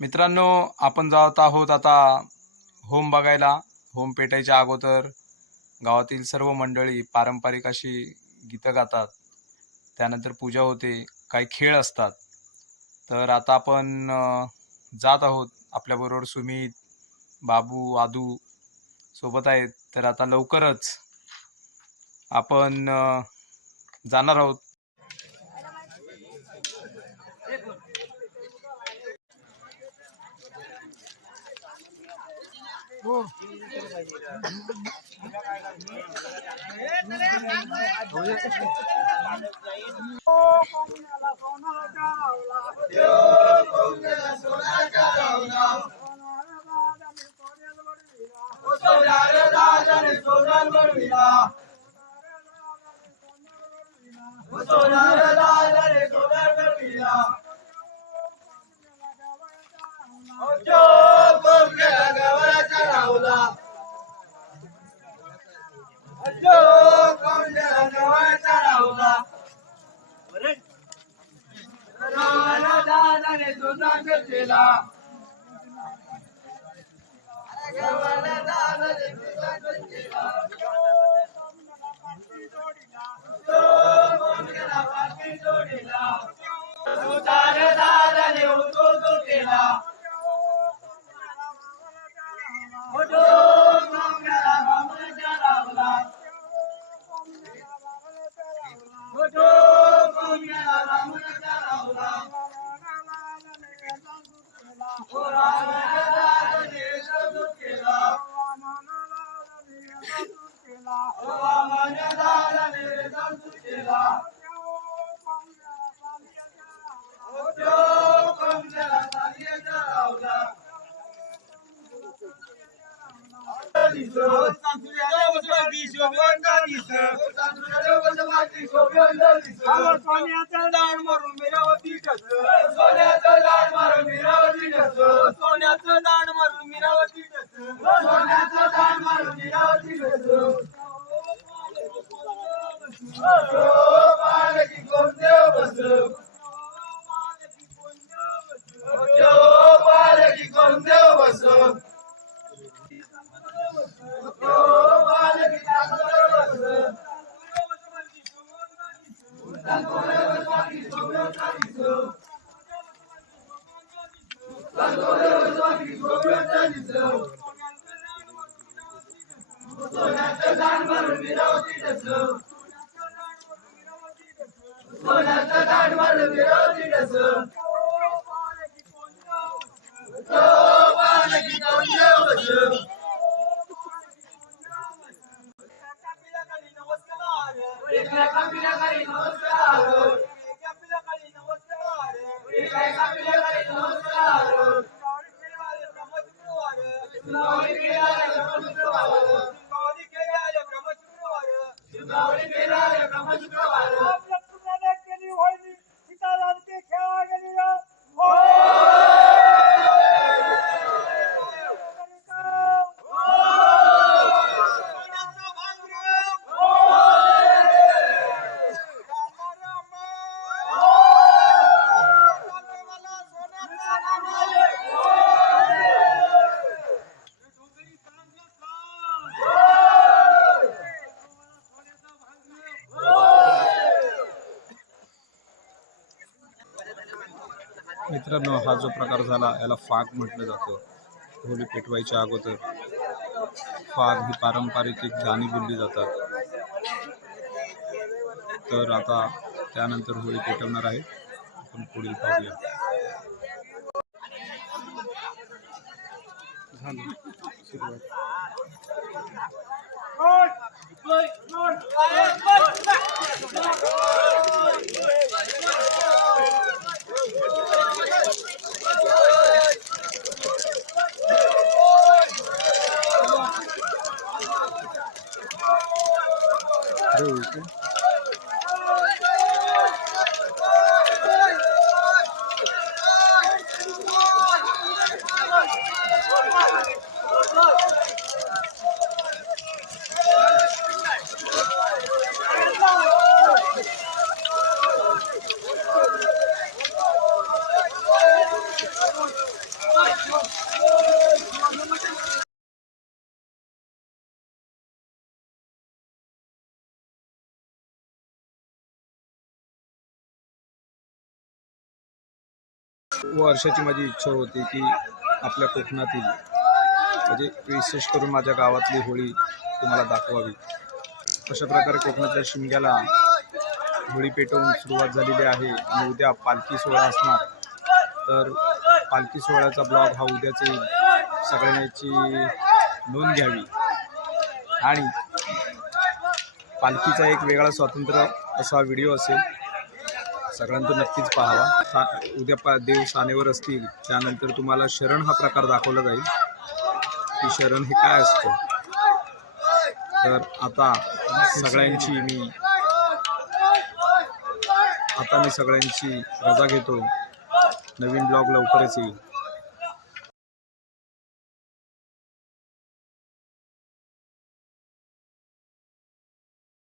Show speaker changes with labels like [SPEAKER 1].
[SPEAKER 1] मित्रांनो आपण जात आहोत आता होम बघायला. होम पेटायच्या अगोदर गावातील सर्व मंडळी पारंपरिक अशी गीतं गातात. त्यानंतर पूजा होते काही खेळ असतात. तर आता आपण जात आहोत. आपल्याबरोबर सुमित बाबू आदू सोबत आहेत. तर आता लवकरच आपण जाणार आहोत.
[SPEAKER 2] સોના दादाने तुझा केला जोडीला जोडीला सोन्याचं दाण मारून मिरावती सोन्याचं दाण मारून मिरावती सोन्याचं दाण मारून मिरावती सोन्याचं दाण मारून मिरावती पालकी and forever thank you, forever thank you.
[SPEAKER 1] And forever thank you, मित्रांनो हा जो प्रकार झाला याला फाग म्हटलं जातं. होळी पेटवायच्या अगोदर फाग ही पारंपरिक एक गाणी बोलली जातात. तर आता त्यानंतर होळी पेटवणार आहे. आपण पुढील पाहूया. झालं. রয়েছে वर्षाची माझी इच्छा होती की आपल्या कोकणातील म्हणजे विशेष करून माझ्या गावातली होळी तुम्हाला दाखवावी. अशा प्रकारे कोकणातल्या शिमग्याला होळी पेटवून सुरुवात झालेली आहे आणि उद्या पालखी सोहळा असणार. तर पालखी सोहळ्याचा ब्लॉग हा उद्याच येईल सगळ्यांची नोंद घ्यावी. आणि पालखीचा एक वेगळा स्वातंत्र्य असा व्हिडिओ असेल सगळ्यांचं नक्कीच पाहावा. सा- उद्या पा देव सानेवर असतील त्यानंतर तुम्हाला शरण हा प्रकार दाखवला जाईल. की शरण हे काय असतं? तर आता सगळ्यांची मी आता मी सगळ्यांची रजा घेतो. नवीन ब्लॉग लवकरच येईल.